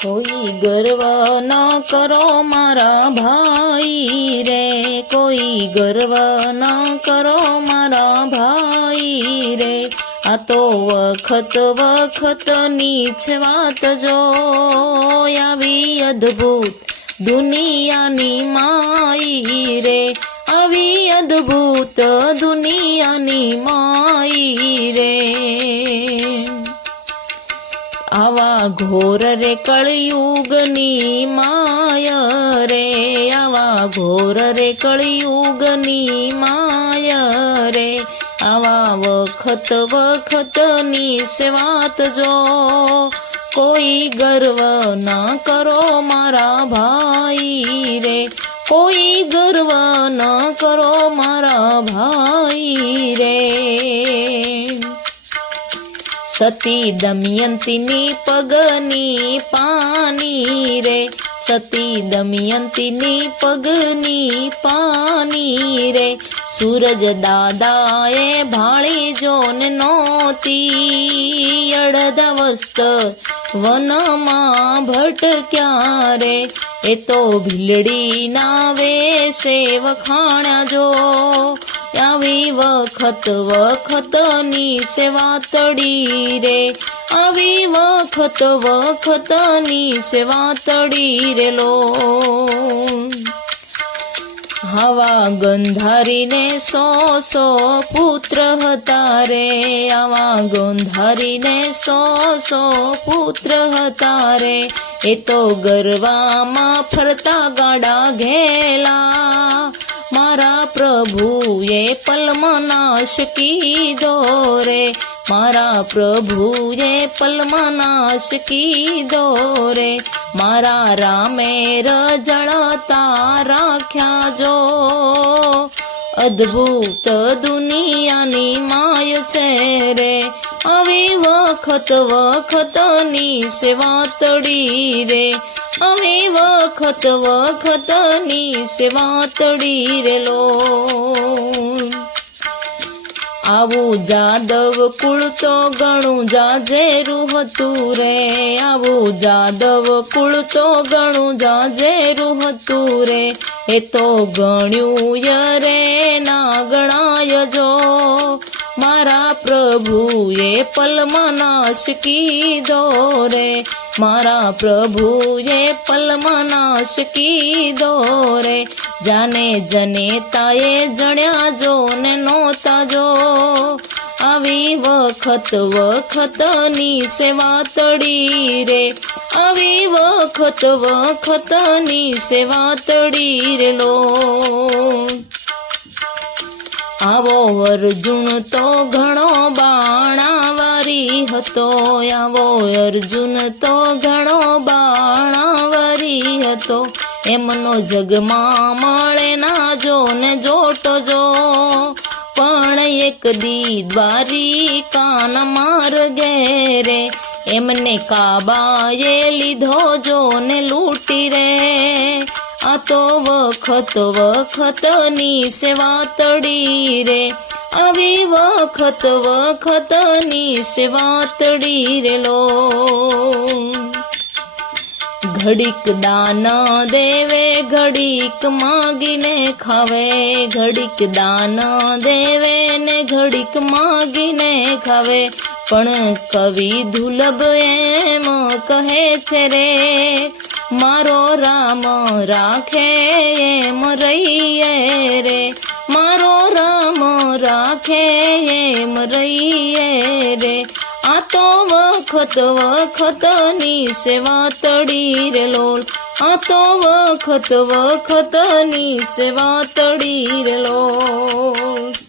કોઈ ગર્વ ન કરો મારા ભાઈ રે, કોઈ ગર્વ ન કરો મારા ભાઈ રે, આ તો વખત વખતની છે વાત જો, આવી અદ્ભુત દુનિયાની માઈ રે, આવી અદ્ભુત દુનિયાની માઈ રે. આવા ઘોર રે કળિયુગની માય રે, આવા ઘોર રે કળિયુગની માય રે, આવા વખત વખતની છે વાત જો, કોઈ ગર્વ ના કરો મારા ભાઈ રે, કોઈ ગર્વ ના કરો મારા ભાઈ રે. સતી દમયંતીની પગની પાની રે, સતી દમયંતીની પગની પાની રે, સૂરજ દાદાએ ભાળી જોન નોતી, અડધવસ્ત વનમાં ભટક્યા રે, એ તો ભીલડી ના વેશે વખાણ્યા જો, આવી વખત વખતની છે વાતડી રે, આવી વખત વખતની છે વાતડી રે લો. આવા ગંધારીને 100 પુત્ર હતા રે, આવા ગંધારીને 100 પુત્ર હતા રે, એ તો ગરવામાં ફરતા ગાડા ઘેલા, મારા પ્રભુએ પલમાં નાશ કીધો રે, મારા પ્રભુએ પલમાં નાશ કીધો રે, મારા રામે રજળતા રાખ્યા જો, અદ્ભુત દુનિયાની માય છે રે, આવી વખત વખતની છે વાતડી રે, આવી વખત વખતની છે વાતડી રે લો. આવું જાદવ કુળ તો ઘણું જાજેરું હતું રે, આવું જાદવ કુળ તો ઘણું જાજેરું હતું રે, એ તો ગણ્યું યરે ના ગણાય જો, મારા પ્રભુએ પલમાં નાશ કીધો રે, મારા પ્રભુએ પલમાં નાશ કીધો રે, જાને જનેતાએ જણ્યા જો ને નોતા જો, આવી વખત વખતની છે વાતડી રે, આવી વખત વખતની છે વાતડી રે લો. આવો અર્જુન તો ઘણો બાણાવારી હતો, આવો અર્જુન તો ઘણો બાણાવારી હતો, એમનો જગમાં મળે ના જો ને જોટો જો, પણ એક દી દ્વારિકા ન માર ઘેરે, એમને કાબાએ લીધો જો ને લૂંટી રે, આ તો વખત વખતની છે વાતડી રે, આવી વખત વખતની છે વાતડી રે લો. ઘડીક દાન દેવે ઘડીક માગીને ખાવે, ઘડીક દાન દેવે ને ઘડીક માગીને ખાવે, પણ કવિ દુર્લભ એમ કહે છે રે, મારો રામ રાખે એમ રહીએ રે, મારો રામ રાખે એમ રહીએ રે, આ તો વખત વખતની છે વાતડી રે લોલ, આ તો વખત વખતની છે વાતડી રે લોલ.